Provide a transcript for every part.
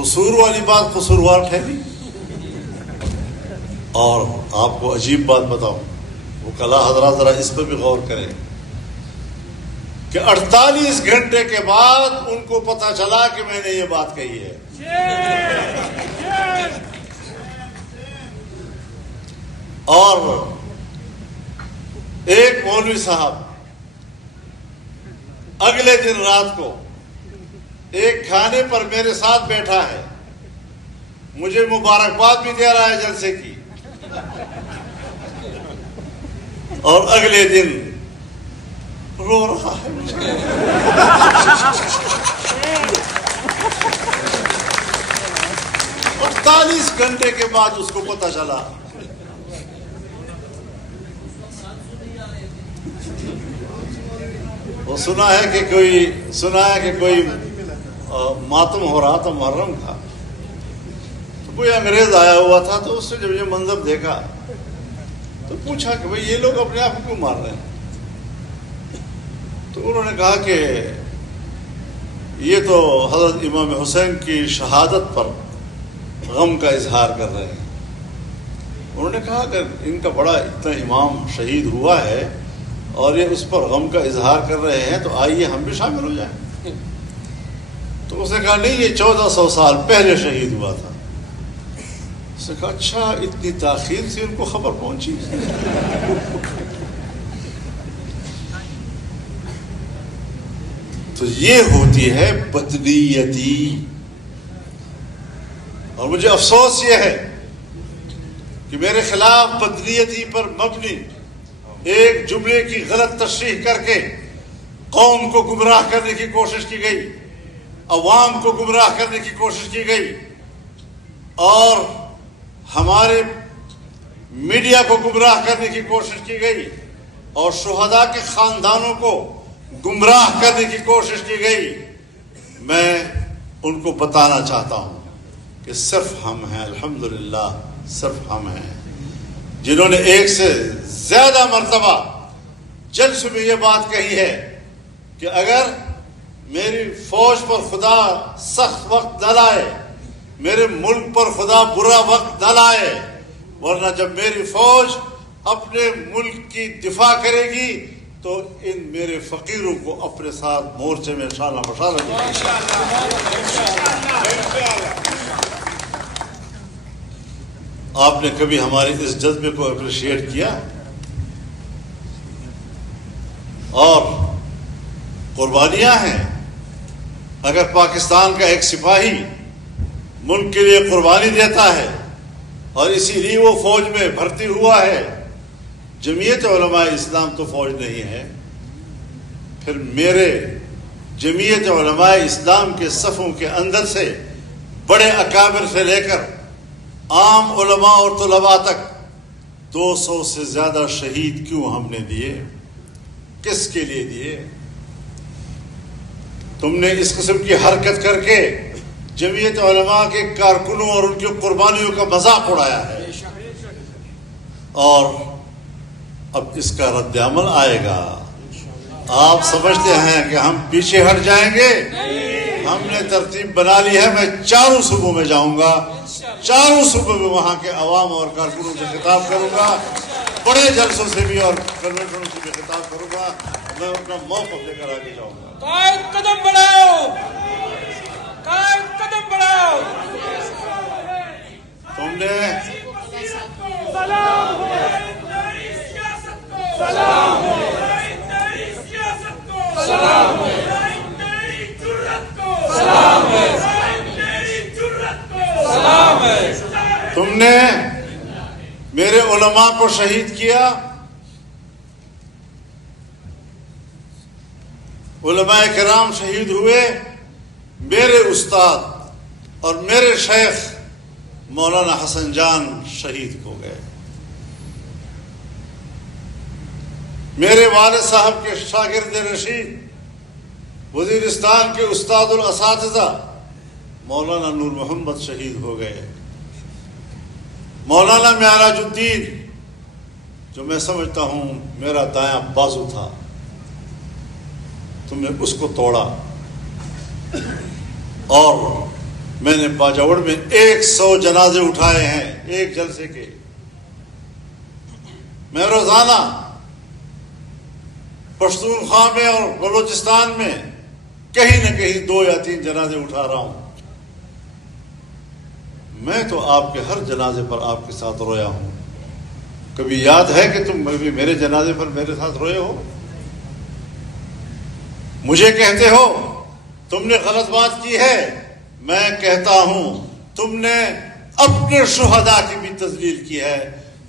قصور والی بات قصوروار ٹھہری. اور آپ کو عجیب بات بتاؤں، وہ کلا حضرات ذرا اس پر بھی غور کریں کہ 48 گھنٹے کے بعد ان کو پتا چلا کہ میں نے یہ بات کہی ہے. اور ایک مولوی صاحب اگلے دن رات کو ایک کھانے پر میرے ساتھ بیٹھا ہے، مجھے مبارکباد بھی دے رہا ہے جلسے کی، اور اگلے دن رو رہا ہے. 48 گھنٹے کے بعد اس کو پتا چلا. وہ سنا ہے کہ کوئی ماتم ہو رہا تھا، محرم تھا، تو کوئی انگریز آیا ہوا تھا، تو اس نے جب یہ منظر دیکھا تو پوچھا کہ بھئی یہ لوگ اپنے آپ کو کیوں مار رہے ہیں؟ تو انہوں نے کہا کہ یہ تو حضرت امام حسین کی شہادت پر غم کا اظہار کر رہے ہیں. انہوں نے کہا کہ ان کا بڑا اتنا امام شہید ہوا ہے اور یہ اس پر غم کا اظہار کر رہے ہیں، تو آئیے ہم بھی شامل ہو جائیں. تو اس نے کہا نہیں، یہ 1400 سال پہلے شہید ہوا تھا. اس نے کہا اچھا، اتنی تاخیر سے ان کو خبر پہنچی. تو یہ ہوتی ہے بدنیتی. اور مجھے افسوس یہ ہے کہ میرے خلاف بدنیتی پر مبنی ایک جملے کی غلط تشریح کر کے قوم کو گمراہ کرنے کی کوشش کی گئی، عوام کو گمراہ کرنے کی کوشش کی گئی، اور ہمارے میڈیا کو گمراہ کرنے کی کوشش کی گئی، اور شہداء کے خاندانوں کو گمراہ کرنے کی کوشش کی گئی. میں ان کو بتانا چاہتا ہوں کہ صرف ہم ہیں، الحمدللہ صرف ہم ہیں جنہوں نے ایک سے زیادہ مرتبہ جلسے میں یہ بات کہی ہے کہ اگر میری فوج پر خدا سخت وقت نہ لائے، میرے ملک پر خدا برا وقت نہ لائے، ورنہ جب میری فوج اپنے ملک کی دفاع کرے گی تو ان میرے فقیروں کو اپنے ساتھ مورچے میں شانہ بشانہ دے گی. آپ نے کبھی ہمارے اس جذبے کو اپریشیٹ کیا؟ اور قربانیاں ہیں. اگر پاکستان کا ایک سپاہی ملک کے لیے قربانی دیتا ہے اور اسی لیے وہ فوج میں بھرتی ہوا ہے، جمعیت علماء اسلام تو فوج نہیں ہے، پھر میرے جمعیت علماء اسلام کے صفوں کے اندر سے بڑے اکابر سے لے کر عام علماء اور طلباء تک 200 سے زیادہ شہید کیوں ہم نے دیے؟ کس کے لیے دیے؟ تم نے اس قسم کی حرکت کر کے جمعیت علماء کے کارکنوں اور ان کی قربانیوں کا مذاق اڑایا ہے، اور اب اس کا رد عمل آئے گا. آپ سمجھتے ہیں کہ ہم پیچھے ہٹ جائیں گے؟ ہم نے ترتیب بنا لی ہے. میں چاروں صوبوں میں جاؤں گا، چاروں صوبوں میں وہاں کے عوام اور کارکنوں سے خطاب کروں گا، بڑے جلسوں سے بھی اور کنونشنوں سے بھی خطاب کروں گا. میں اپنا موقف لے کر آگے جاؤں گا. قائد قدم بڑھاؤ، قائد قدم بڑھاؤ. تم نے تم نے میرے علماء کو شہید کیا. علماء کرام شہید ہوئے. میرے استاد اور میرے شیخ مولانا حسن جان شہید ہو گئے. میرے والد صاحب کے شاگرد رشید وزیرستان کے استاد الاساتذہ مولانا نور محمد شہید ہو گئے. مولانا معراج الدین جو میں سمجھتا ہوں میرا دایاں بازو تھا، تم نے اس کو توڑا. اور میں نے باجوڑ میں 100 جنازے اٹھائے ہیں ایک جلسے کے. میں روزانہ پشتونخوا میں اور بلوچستان میں کہیں نہ کہیں 2 یا 3 جنازے اٹھا رہا ہوں. میں تو آپ کے ہر جنازے پر آپ کے ساتھ رویا ہوں. کبھی یاد ہے کہ تم بھی میرے جنازے پر میرے ساتھ روئے ہو؟ مجھے کہتے ہو تم نے غلط بات کی ہے. میں کہتا ہوں تم نے اپنے شہداء کی بھی تذلیل کی ہے,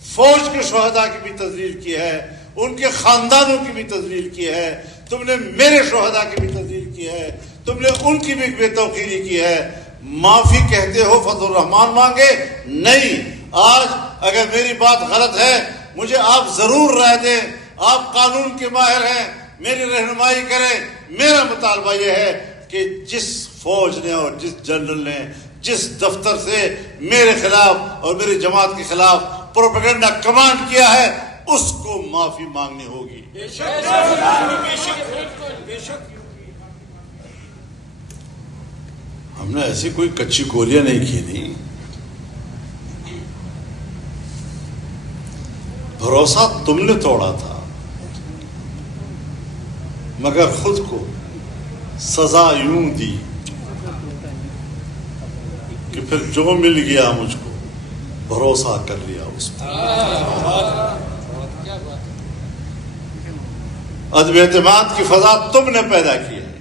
فوج کے شہداء کی بھی تذلیل کی ہے, ان کے خاندانوں کی بھی تذلیل کی ہے. تم نے میرے شہداء کی بھی تذلیل کی ہے, تم نے ان کی بھی بے توقیری کی ہے. معافی کہتے ہو فضل الرحمان مانگے نہیں. آج اگر میری بات غلط ہے مجھے آپ ضرور رائے دیں. آپ قانون کے ماہر ہیں, میری رہنمائی کریں. میرا مطالبہ یہ ہے کہ جس فوج نے اور جس جنرل نے جس دفتر سے میرے خلاف اور میری جماعت کے خلاف پروپیگنڈا کمانڈ کیا ہے اس کو معافی مانگنی ہوگی. ہم نے ایسی کوئی کچی گولیاں نہیں کھیلی. بھروسہ تم نے توڑا تھا مگر خود کو سزا یوں دی کہ پھر جو مل گیا مجھ کو بھروسہ کر لیا اس پر. عدم اعتماد کی فضا تم نے پیدا کی ہے.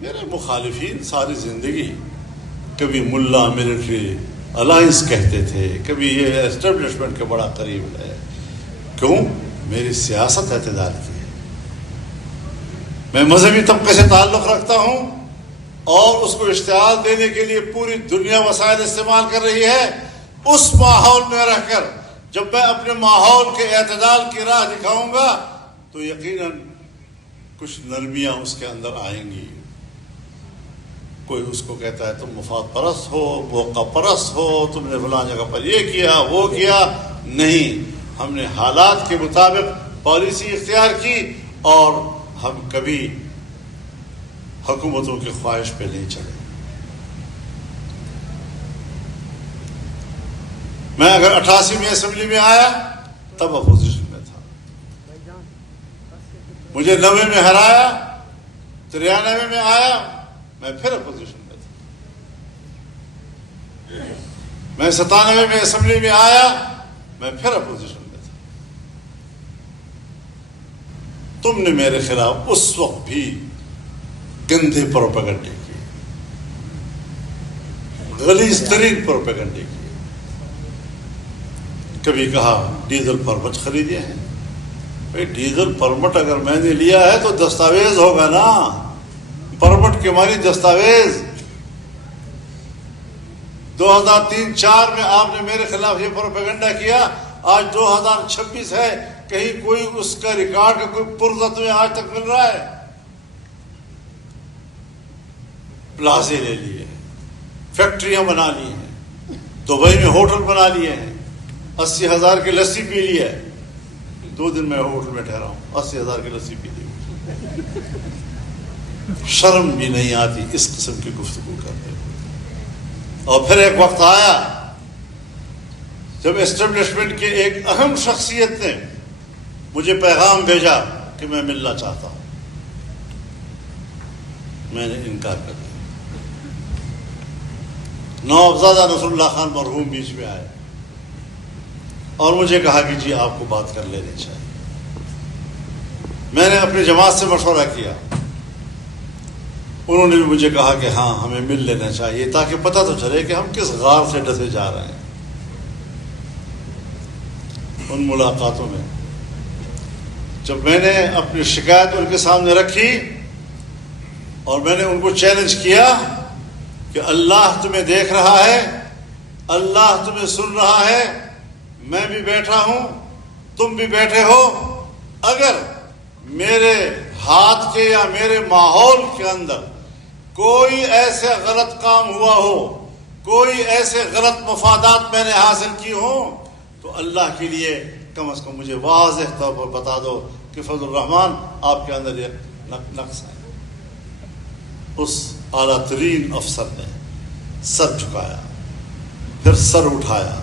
میرے مخالفین ساری زندگی کبھی ملا ملٹری الائنس کہتے تھے, کبھی یہ اسٹیبلشمنٹ کے بڑا قریب ہے. کیوں؟ میری سیاست اعتدال کی ہے. میں مذہبی طبقے سے تعلق رکھتا ہوں اور اس کو اشتعال دینے کے لیے پوری دنیا وسائل استعمال کر رہی ہے. اس ماحول میں رہ کر جب میں اپنے ماحول کے اعتدال کی راہ دکھاؤں گا تو یقیناً کچھ نرمیاں اس کے اندر آئیں گی. کوئی اس کو کہتا ہے تم مفاد پرست ہو, موقع پرست ہو, تم نے فلاں جگہ پر یہ کیا وہ کیا. نہیں, ہم نے حالات کے مطابق پالیسی اختیار کی اور ہم کبھی حکومتوں کی خواہش پہ نہیں چلے. میں اگر 88 میں اسمبلی میں آیا تب اپوزیشن میں تھا. مجھے 90 میں ہرایا, 93 میں آیا, میں پھر اپوزیشن میں تھا. میں 97 میں اسمبلی میں آیا, میں پھر اپوزیشن میں تھا. تم نے میرے خلاف اس وقت بھی گندے پروپیگنڈے کیے, غلیظ ترین پروپیگنڈے کیے. کبھی کہا ڈیزل پرمٹ خریدے ہیں. بھائی ڈیزل پرمٹ اگر میں نے لیا ہے تو دستاویز ہوگا نا, پرمٹ کے مانی دستاویز. 2003-04 میں آپ نے میرے خلاف یہ پروپیگنڈا کیا. آج 2026 ہے, کہیں کوئی اس کا ریکارڈ کا کوئی پرزہ تمہیں آج تک مل رہا ہے؟ پلازے لے لیے, فیکٹریاں بنا لی ہیں, دبئی میں ہوٹل بنا لیے ہیں, 80,000 کی لسی پی لی ہے. 2 دن میں ہوٹل میں ٹھہرا ہوں, 80,000 کی لسی پی لی. شرم بھی نہیں آتی اس قسم کی گفتگو کرتے. اور پھر ایک وقت آیا جب اسٹیبلشمنٹ کے ایک اہم شخصیت نے مجھے پیغام بھیجا کہ میں ملنا چاہتا ہوں. میں نے انکار کر دیا. نوابزادہ نصر اللہ خان مرحوم بیچ میں آئے اور مجھے کہا کہ جی آپ کو بات کر لینی چاہیے. میں نے اپنی جماعت سے مشورہ کیا, انہوں نے بھی مجھے کہا کہ ہاں ہمیں مل لینا چاہیے تاکہ پتہ تو چلے کہ ہم کس غار سے ڈسے جا رہے ہیں. ان ملاقاتوں میں جب میں نے اپنی شکایت ان کے سامنے رکھی اور میں نے ان کو چیلنج کیا کہ اللہ تمہیں دیکھ رہا ہے, اللہ تمہیں سن رہا ہے, میں بھی بیٹھا ہوں, تم بھی بیٹھے ہو. اگر میرے ہاتھ کے یا میرے ماحول کے اندر کوئی ایسے غلط کام ہوا ہو, کوئی ایسے غلط مفادات میں نے حاصل کی ہوں تو اللہ کے لیے کم از کم مجھے واضح طور پر بتا دو کہ فضل الرحمان آپ کے اندر یہ نقص ہے. اس اعلیٰ ترین افسر نے سر جھکایا، پھر سر اٹھایا،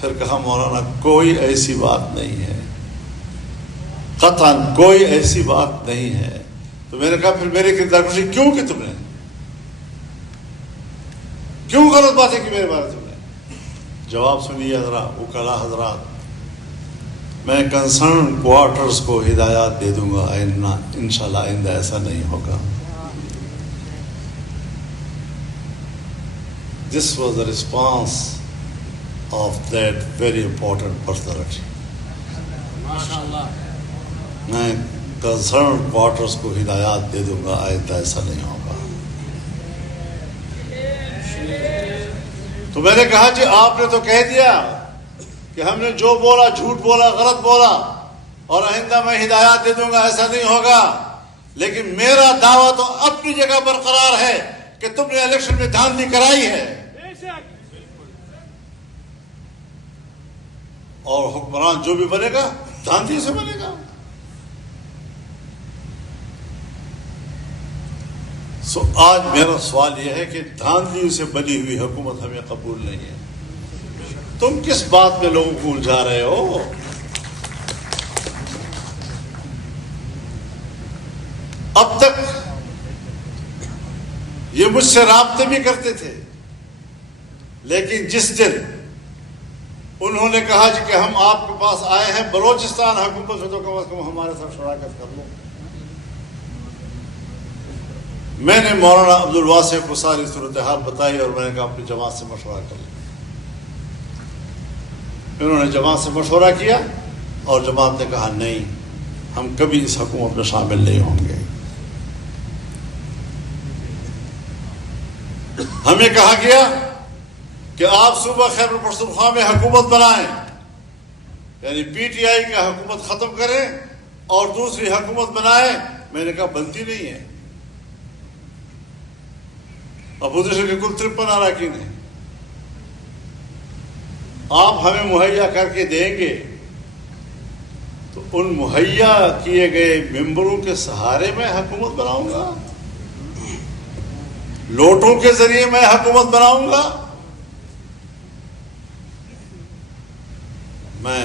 پھر کہا مولانا کوئی ایسی بات نہیں ہے، قطعاً کوئی ایسی بات نہیں ہے۔ تو میں نے کہا پھر میری کردار کشی کیوں کی تم نے، کیوں غلط باتیں کی میرے بارے تم نے؟ جواب سنیے حضرات، وکلاء حضرات، میں کنسرن کوارٹرز کو ہدایات دے دوں گا، انشاءاللہ آئندہ ایسا نہیں ہوگا۔ This was the response of that very important personality. میں کنسرن کوارٹرز کو ہدایات دے دوں گا، آئندہ ایسا نہیں ہوگا۔ تو میں نے کہا جی آپ نے تو کہہ دیا کہ ہم نے جو بولا جھوٹ بولا، غلط بولا، اور آئندہ میں ہدایات دے دوں گا، ایسا نہیں ہوگا، لیکن میرا دعویٰ تو اپنی جگہ برقرار ہے کہ تم نے الیکشن میں دھاندلی کرائی ہے، اور حکمران جو بھی بنے گا دھاندلی سے بنے گا۔ سو آج میرا سوال یہ ہے کہ دھاندلی سے بنی ہوئی حکومت ہمیں قبول نہیں ہے۔ تم کس بات میں لوگوں کو الجھا رہے ہو؟ اب تک یہ مجھ سے رابطے بھی کرتے تھے، لیکن جس دن انہوں نے کہا جی کہ ہم آپ کے پاس آئے ہیں بلوچستان حکومت سے، تو کم از کم ہمارے ساتھ شراکت کر لو۔ میں نے مولانا عبدالواسع کو ساری صورتحال بتائی اور میں نے کہا اپنی جماعت سے مشورہ کر لیں۔ انہوں نے جماعت سے مشورہ کیا اور جماعت نے کہا نہیں، ہم کبھی اس حکومت میں شامل نہیں ہوں گے۔ ہمیں کہا گیا کہ آپ صوبہ خیبر پختونخوا میں حکومت بنائیں، یعنی پی ٹی آئی کا حکومت ختم کریں اور دوسری حکومت بنائیں۔ میں نے کہا بنتی نہیں ہے، اپوزیشن کے کل 53 اراکین ہیں، آپ ہمیں مہیا کر کے دیں گے تو ان مہیا کیے گئے ممبروں کے سہارے میں حکومت بناؤں گا، لوٹوں کے ذریعے میں حکومت بناؤں گا؟ میں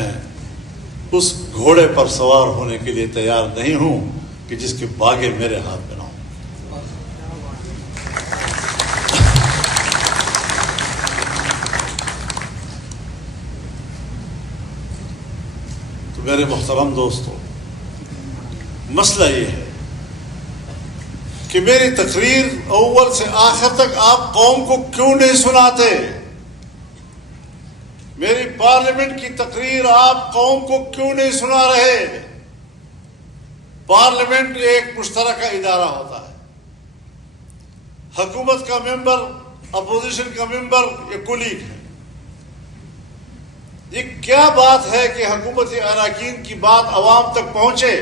اس گھوڑے پر سوار ہونے کے لیے تیار نہیں ہوں کہ جس کے باغے میرے ہاتھ میں نہ ہوں۔ تو میرے محترم دوستو، مسئلہ یہ ہے کہ میری تقریر اول سے آخر تک آپ قوم کو کیوں نہیں سناتے؟ میری پارلیمنٹ کی تقریر آپ قوم کو کیوں نہیں سنا رہے؟ پارلیمنٹ ایک مشترکہ ادارہ ہوتا ہے، حکومت کا ممبر، اپوزیشن کا ممبر یہ کولیگ ہے۔ یہ کیا بات ہے کہ حکومتی اراکین کی بات عوام تک پہنچے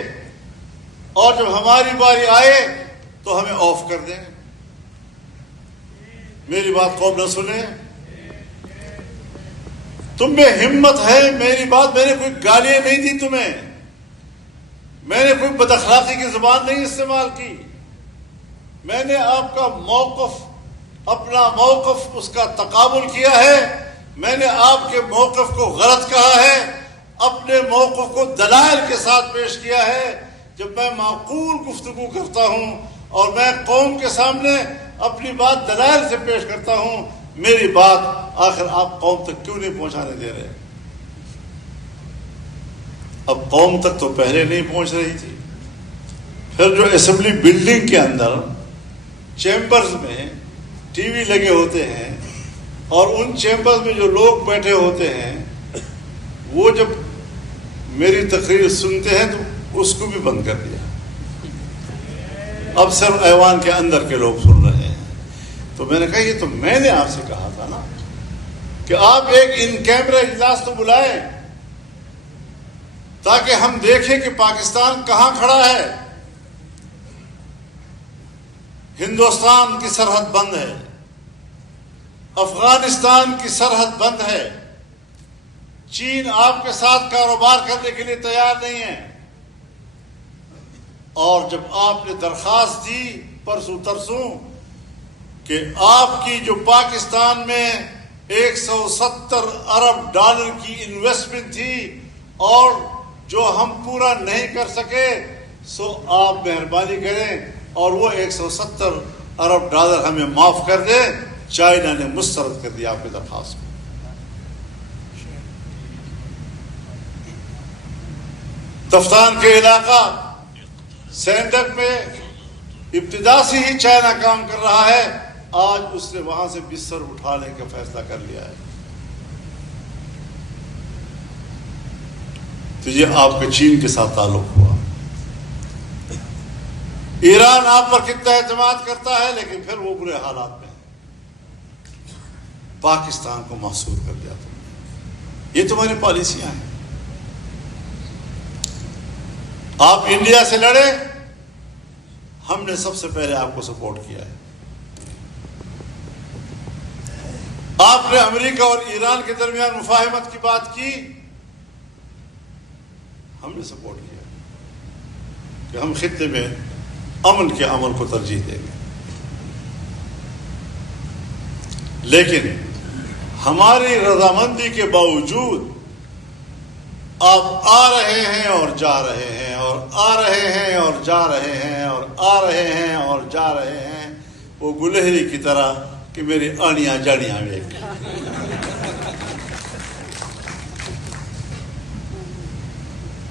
اور جب ہماری باری آئے تو ہمیں آف کر دیں، میری بات قوم نہ سنے؟ تم میں ہمت ہے میری بات، میں نے کوئی گالیاں نہیں دی تمہیں، میں نے کوئی بد اخلاقی کی زبان نہیں استعمال کی، میں نے آپ کا موقف، اپنا موقف، اس کا تقابل کیا ہے، میں نے آپ کے موقف کو غلط کہا ہے، اپنے موقف کو دلائل کے ساتھ پیش کیا ہے۔ جب میں معقول گفتگو کرتا ہوں اور میں قوم کے سامنے اپنی بات دلائل سے پیش کرتا ہوں، میری بات آخر آپ قوم تک کیوں نہیں پہنچانے دے رہے؟ اب قوم تک تو پہلے نہیں پہنچ رہی تھی، پھر جو اسمبلی بلڈنگ کے اندر چیمبرز میں ٹی وی لگے ہوتے ہیں اور ان چیمبرز میں جو لوگ بیٹھے ہوتے ہیں وہ جب میری تقریر سنتے ہیں تو اس کو بھی بند کر دیا، اب صرف ایوان کے اندر کے لوگ سن رہے ہیں۔ تو میں نے کہا یہ تو میں نے آپ سے کہا تھا نا کہ آپ ایک ان کیمرہ اجلاس تو بلائیں تاکہ ہم دیکھیں کہ پاکستان کہاں کھڑا ہے۔ ہندوستان کی سرحد بند ہے، افغانستان کی سرحد بند ہے، چین آپ کے ساتھ کاروبار کرنے کے لیے تیار نہیں ہے، اور جب آپ نے درخواست دی پرسوں ترسوں کہ آپ کی جو پاکستان میں 170 ارب ڈالر کی انویسٹمنٹ تھی اور جو ہم پورا نہیں کر سکے، سو آپ مہربانی کریں اور وہ 170 ارب ڈالر ہمیں معاف کر دیں۔ چائنا نے مسترد کر دیا آپ کی درخواست کو۔ تفتان کے علاقہ سینڈک میں ابتدا سے ہی چائنا کام کر رہا ہے، آج اس نے وہاں سے بستر اٹھانے کا فیصلہ کر لیا ہے۔ تو یہ آپ کا چین کے ساتھ تعلق ہوا۔ ایران آپ پر کتنا اعتماد کرتا ہے، لیکن پھر وہ برے حالات میں پاکستان کو محصور کر دیا تھا۔ یہ تمہاری پالیسیاں ہیں۔ آپ انڈیا سے لڑے، ہم نے سب سے پہلے آپ کو سپورٹ کیا ہے۔ آپ نے امریکہ اور ایران کے درمیان مفاہمت کی بات کی، ہم نے سپورٹ کیا کہ ہم خطے میں امن کے عمل کو ترجیح دیں گے۔ لیکن ہماری رضامندی کے باوجود آپ آ رہے ہیں اور جا رہے ہیں اور آ رہے ہیں اور جا رہے ہیں اور آ رہے ہیں اور جا رہے ہیں، وہ گلہری کی طرح کہ میری آنیاں جاڑیاں ویک۔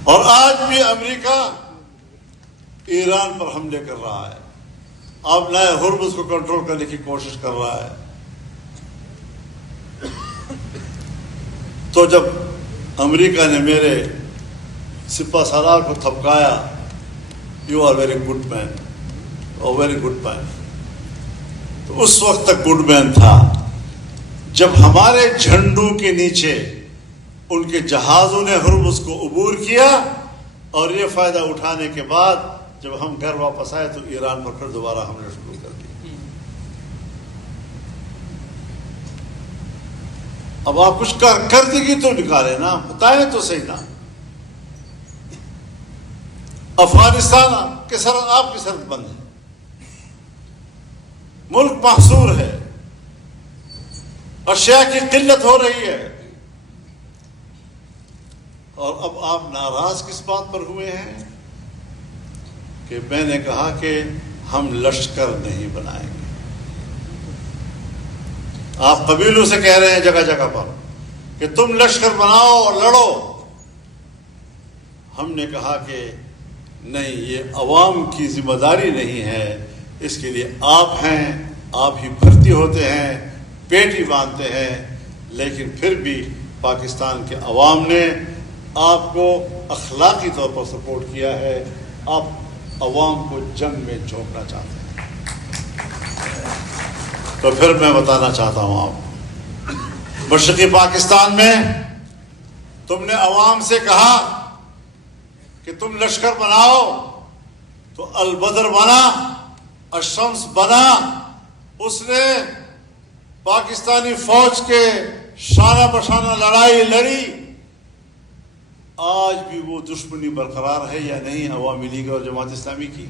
اور آج بھی امریکہ ایران پر حملے کر رہا ہے، اب نئے ہرمز کو کنٹرول کرنے کی کوشش کر رہا ہے۔ تو جب امریکہ نے میرے سپہ سالار کو تھپکایا، یو آر ویری گڈ مین، اور ویری گڈ مین، تو اس وقت تک گڈ مین تھا جب ہمارے جھنڈوں کے نیچے ان کے جہازوں نے ہرمز کو عبور کیا، اور یہ فائدہ اٹھانے کے بعد جب ہم گھر واپس آئے تو ایران پر پھر دوبارہ حملے شروع کر دیے۔ اب آپ کچھ کردگی تو نکالے نا، بتائیں تو صحیح نا۔ افغانستان کے سرحد آپ کی سرحد بند ہے، ملک محصور ہے، اشیاء کی قلت ہو رہی ہے، اور اب آپ ناراض کس بات پر ہوئے ہیں کہ میں نے کہا کہ ہم لشکر نہیں بنائیں گے۔ آپ قبیلوں سے کہہ رہے ہیں جگہ جگہ پر کہ تم لشکر بناؤ اور لڑو، ہم نے کہا کہ نہیں، یہ عوام کی ذمہ داری نہیں ہے، اس کے لیے آپ ہیں، آپ ہی بھرتی ہوتے ہیں، پیٹی باندھتے ہیں، لیکن پھر بھی پاکستان کے عوام نے آپ کو اخلاقی طور پر سپورٹ کیا ہے۔ آپ عوام کو جنگ میں جھونکنا چاہتے ہیں، تو پھر میں بتانا چاہتا ہوں آپ کو، مشرقی پاکستان میں تم نے عوام سے کہا کہ تم لشکر بناؤ، تو البدر بنا، الشمس بنا، اس نے پاکستانی فوج کے شانہ بشانہ لڑائی لڑی۔ آج بھی وہ دشمنی برقرار ہے یا نہیں عوامی لیگ اور جماعت اسلامی کی؟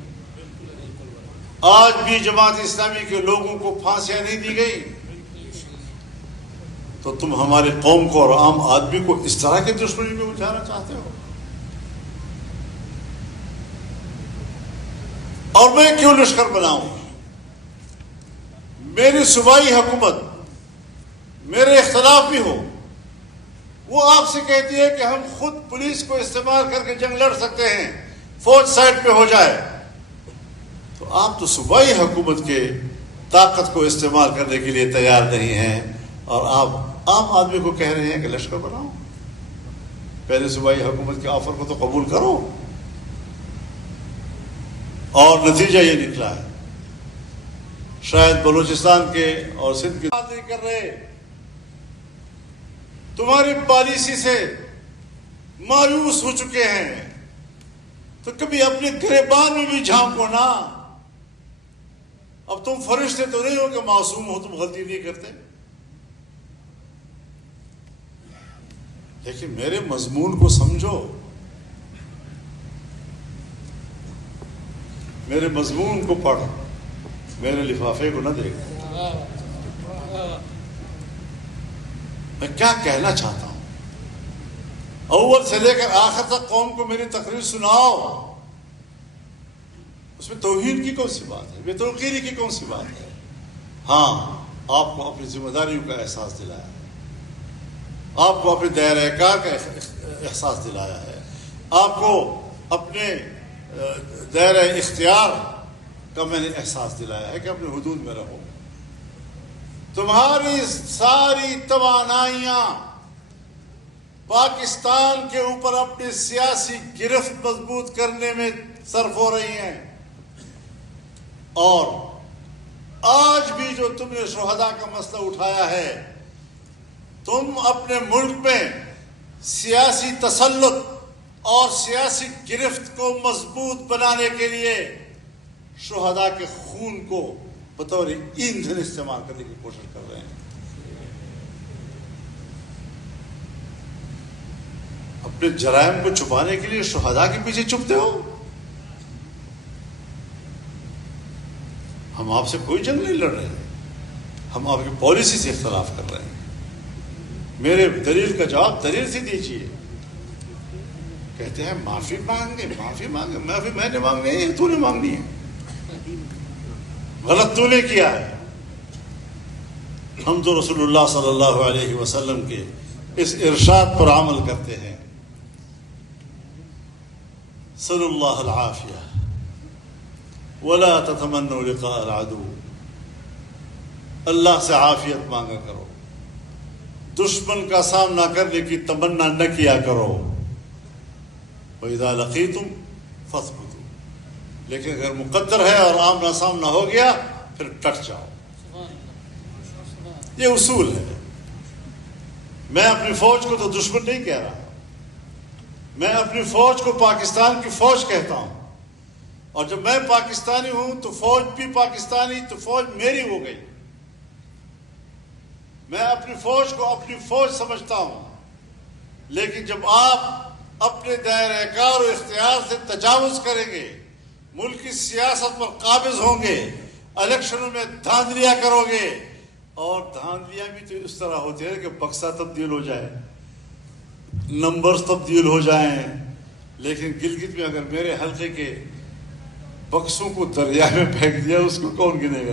آج بھی جماعت اسلامی کے لوگوں کو پھانسیاں نہیں دی گئی؟ تو تم ہماری قوم کو اور عام آدمی کو اس طرح کی دشمنی میں الجھانا چاہتے ہو؟ اور میں کیوں لشکر بناؤں؟ میری صوبائی حکومت میرے اختلاف بھی ہو، وہ آپ سے کہتی ہے کہ ہم خود پولیس کو استعمال کر کے جنگ لڑ سکتے ہیں، فوج سائڈ پہ ہو جائے، تو آپ تو صوبائی حکومت کے طاقت کو استعمال کرنے کے لیے تیار نہیں ہیں، اور آپ عام آدمی کو کہہ رہے ہیں کہ لشکر بناؤ۔ پہلے صوبائی حکومت کے آفر کو تو قبول کرو، اور نتیجہ یہ نکلا ہے۔ شاید بلوچستان کے اور سندھ کی بات نہیں کر رہے، تمہاری پالیسی سے مایوس ہو چکے ہیں، تو کبھی اپنے گریبان میں بھی جھانکو نا۔ اب تم فرشتے تو نہیں ہو کہ معصوم ہو، تم غلطی نہیں کرتے، لیکن میرے مضمون کو سمجھو، میرے مضمون کو پڑھ، میرے لفافے کو نہ دیکھ۔ میں کیا کہنا چاہتا ہوں؟ اول سے لے کر آخر تک قوم کو میری تقریر سناؤ. اس میں توہین کی کون سی بات ہے؟ بے توقیری کی کون سی بات ہے؟ ہاں، آپ کو اپنی ذمہ داریوں کا احساس دلایا ہے، آپ کو اپنے دائرہ کار کا احساس دلایا ہے، آپ کو اپنے دائرہ اختیار کا میں نے احساس دلایا ہے کہ اپنے حدود میں رہو. تمہاری ساری توانائیاں پاکستان کے اوپر اپنی سیاسی گرفت مضبوط کرنے میں صرف ہو رہی ہیں. اور آج بھی جو تم نے شہداء کا مسئلہ اٹھایا ہے، تم اپنے ملک میں سیاسی تسلط اور سیاسی گرفت کو مضبوط بنانے کے لیے شہداء کے خون کو بطور ایندھن استعمال کرنے کی کوشش کر رہے ہیں. اپنے جرائم کو چھپانے کے لیے شہداء کے پیچھے چھپتے ہو. ہم آپ سے کوئی جنگ نہیں لڑ رہے ہیں، ہم آپ کی پالیسی سے اختلاف کر رہے ہیں. میرے دلیل کا جواب دلیل سے دیجیے. کہتے ہیں معافی مانگے، معافی مانگے. معافی میں نے مانگنی ہے، تو نے مانگنی ہے. غلط تو نے کیا ہے. ہم تو رسول اللہ صلی اللہ علیہ وسلم کے اس ارشاد پر عمل کرتے ہیں. صلی اللہ العافیہ ولا تتمنوا لقاء العدو. اللہ سے عافیت مانگا کرو، دشمن کا سامنا کرنے کی تمنا نہ کیا کرو. وَإِذَا لَقِيتُمْ فَاثْبُتُوا. لیکن اگر مقدر ہے اور آمنا سامنا ہو گیا پھر ڈٹ جاؤ. یہ اصول ہے. میں اپنی فوج کو تو دشمن نہیں کہہ رہا، میں اپنی فوج کو پاکستان کی فوج کہتا ہوں. اور جب میں پاکستانی ہوں تو فوج بھی پاکستانی، تو فوج میری ہو گئی. میں اپنی فوج کو اپنی فوج سمجھتا ہوں. لیکن جب آپ اپنے دائرہ کار و اختیار سے تجاوز کریں گے، ملک کی سیاست پر قابض ہوں گے، الیکشنوں میں دھاندلیاں کرو گے، اور دھاندلیاں بھی تو اس طرح ہوتی ہے کہ بکسا تبدیل ہو جائے، نمبرز تبدیل ہو جائیں. لیکن گلگت میں اگر میرے حلقے کے بکسوں کو دریا میں پھینک دیا، اس کو کون گنے گا؟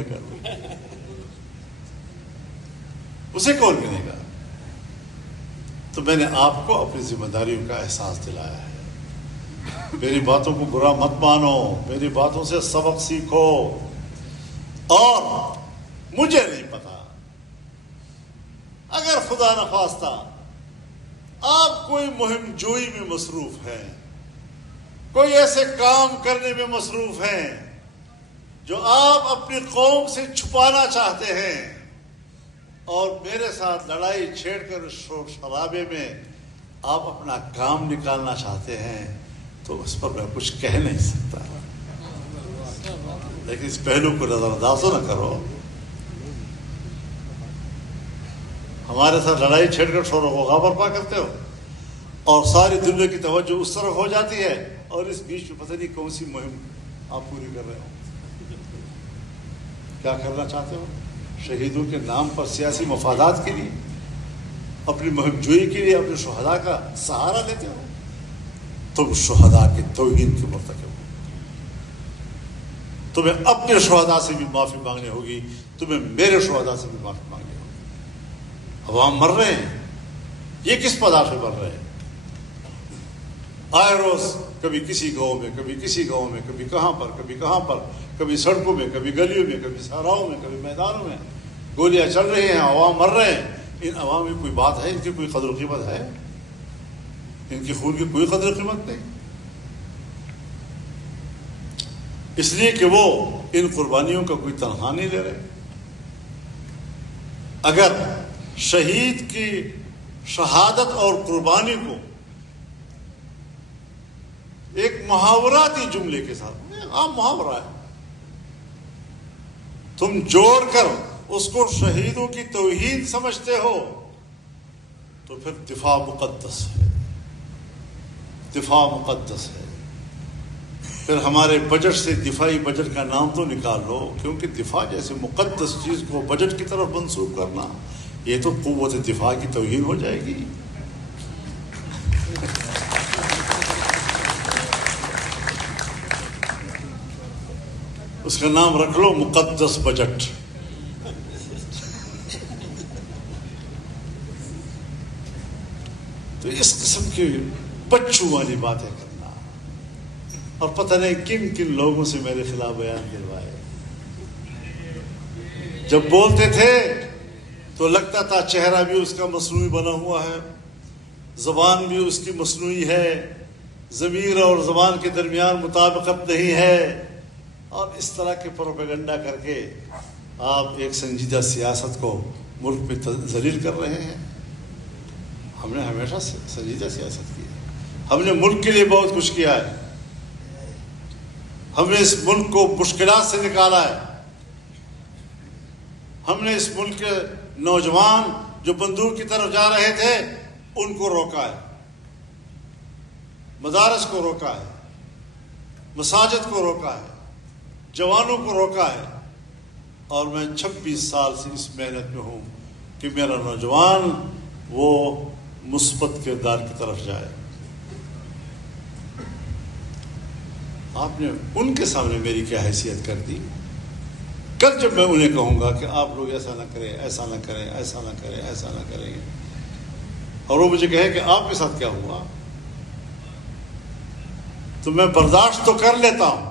اسے کون گنے گا؟ تو میں نے آپ کو اپنی ذمہ داریوں کا احساس دلایا ہے. میری باتوں کو برا مت مانو، میری باتوں سے سبق سیکھو. اور مجھے نہیں پتا، اگر خدا نخواستہ آپ کوئی مہم جوئی میں مصروف ہیں، کوئی ایسے کام کرنے میں مصروف ہیں جو آپ اپنی قوم سے چھپانا چاہتے ہیں، اور میرے ساتھ لڑائی چھیڑ کر شور شرابے میں آپ اپنا کام نکالنا چاہتے ہیں، تو اس پر میں کچھ کہہ نہیں سکتا. لیکن اس پہلو کو نظر انداز نہ کرو. ہمارے ساتھ لڑائی چھیڑ کر شور و غوغا برپا کرتے ہو، اور ساری دنیا کی توجہ اس طرف ہو جاتی ہے، اور اس بیچ میں پتہ نہیں کون سی مہم آپ پوری کر رہے ہو. کیا کرنا چاہتے ہو؟ شہیدوں کے نام پر سیاسی مفادات کے لیے، اپنی مہم جوئی کے لیے اپنے شہداء کا سہارا لیتے ہو. تم شہداء کے توہین کے مرتکب ہو. تمہیں اپنے شہداء سے بھی معافی مانگنی ہوگی، تمہیں میرے شہداء سے بھی معافی مانگنی ہوگی. عوام مر رہے ہیں، یہ کس پدار سے مر رہے ہیں؟ آئے روز کبھی کسی گاؤں میں، کبھی کسی گاؤں میں، کبھی کہاں پر، کبھی کہاں پر، کبھی سڑکوں میں، کبھی گلیوں میں، کبھی صحراؤں میں، کبھی میدانوں میں گولیاں چل رہی ہیں، عوام مر رہے ہیں. ان عوام کی کوئی بات ہے؟ ان کی کوئی قدر و قیمت ہے؟ ان کی خون کی کوئی قدر و قیمت نہیں. اس لیے کہ وہ ان قربانیوں کا کوئی تنخواہ نہیں لے رہے. اگر شہید کی شہادت اور قربانی کو ایک محاوراتی جملے کے ساتھ، عام محاورہ ہے، تم جوڑ کر اس کو شہیدوں کی توہین سمجھتے ہو، تو پھر دفاع مقدس ہے. دفاع مقدس ہے. پھر ہمارے بجٹ سے دفاعی بجٹ کا نام تو نکال لو، کیونکہ دفاع جیسے مقدس چیز کو بجٹ کی طرف منسوخ کرنا، یہ تو قوت دفاع کی توہین ہو جائے گی۔ اس کا نام رکھ لو مقدس بجٹ۔ تو اس قسم کی بچوں والی باتیں کرنا، اور پتہ نہیں کن کن لوگوں سے میرے خلاف بیان دلوائے۔ جب بولتے تھے تو لگتا تھا چہرہ بھی اس کا مصنوعی بنا ہوا ہے، زبان بھی اس کی مصنوعی ہے، ضمیر اور زبان کے درمیان مطابقت نہیں ہے، اور اس طرح کے پروپیگنڈا کر کے آپ ایک سنجیدہ سیاست کو ملک میں ذلیل کر رہے ہیں۔ ہم نے ہمیشہ سنجیدہ سیاست کی ہے، ہم نے ملک کے لیے بہت کچھ کیا ہے، ہم نے اس ملک کو مشکلات سے نکالا ہے، ہم نے اس ملک کے نوجوان جو بندوق کی طرف جا رہے تھے ان کو روکا ہے، مدارس کو روکا ہے، مساجد کو روکا ہے، جوانوں کو روکا ہے، اور میں 26 سال سے اس محنت میں ہوں کہ میرا نوجوان وہ مثبت کردار کی طرف جائے۔ آپ نے ان کے سامنے میری کیا حیثیت کر دی؟ کل جب میں انہیں کہوں گا کہ آپ لوگ ایسا نہ کریں، ایسا نہ کریں، ایسا نہ کریں، ایسا نہ کریں، اور وہ مجھے کہے کہ آپ کے ساتھ کیا ہوا، تو میں برداشت تو کر لیتا ہوں،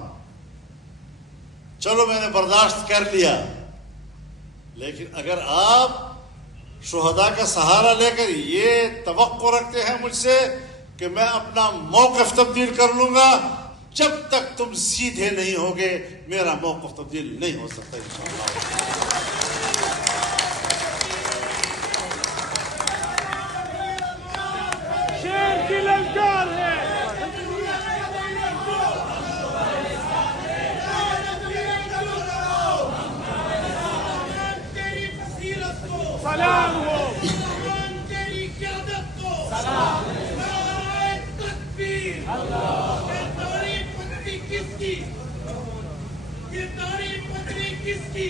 چلو میں نے برداشت کر لیا، لیکن اگر آپ شہداء کا سہارا لے کر یہ توقع رکھتے ہیں مجھ سے کہ میں اپنا موقف تبدیل کر لوں گا، جب تک تم سیدھے نہیں ہوگے میرا موقف تبدیل نہیں ہو سکتا انشاءاللہ۔ شیر کی للکار ہے۔ سلام ہو تیری قیادت کو، نعرہ تکبیر، یہ داڑھی پتری کس کی، یہ داڑھی پتری کس کی،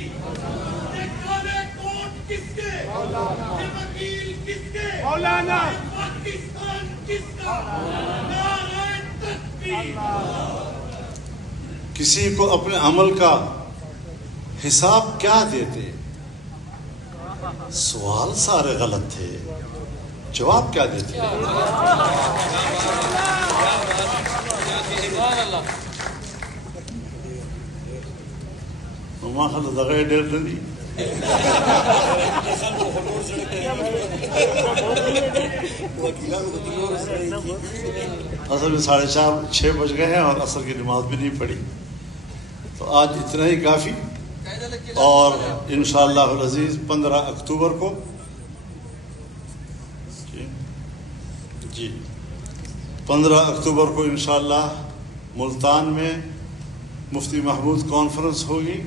یہ کالے کوٹ کس کے، یہ وکیل کس کے، مولانا پاکستان کس کا، نعرہ تکبیر۔ کسی کو اپنے عمل کا حساب کیا دیتے؟ سوال سارے غلط تھے، جواب کیا دیتے؟ ماخذ دغه ډېر نه دي. اصل میں 4:30 بج گئے ہیں اور عصر کی نماز بھی نہیں پڑھی، تو آج اتنا ہی کافی. اور انشاءاللہ العزیز 15 اکتوبر کو جی 15 اکتوبر کو انشاءاللہ ملتان میں مفتی محمود کانفرنس ہوگی،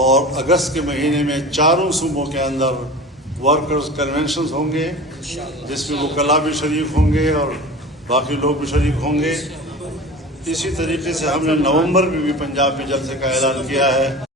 اور اگست کے مہینے میں 4 صوبوں کے اندر ورکرز کنونشنز ہوں گے، جس میں وکلاء بھی شریک ہوں گے اور باقی لوگ بھی شریک ہوں گے. اسی طریقے سے ہم نے نومبر میں بھی پنجاب میں جلسے کا اعلان کیا ہے.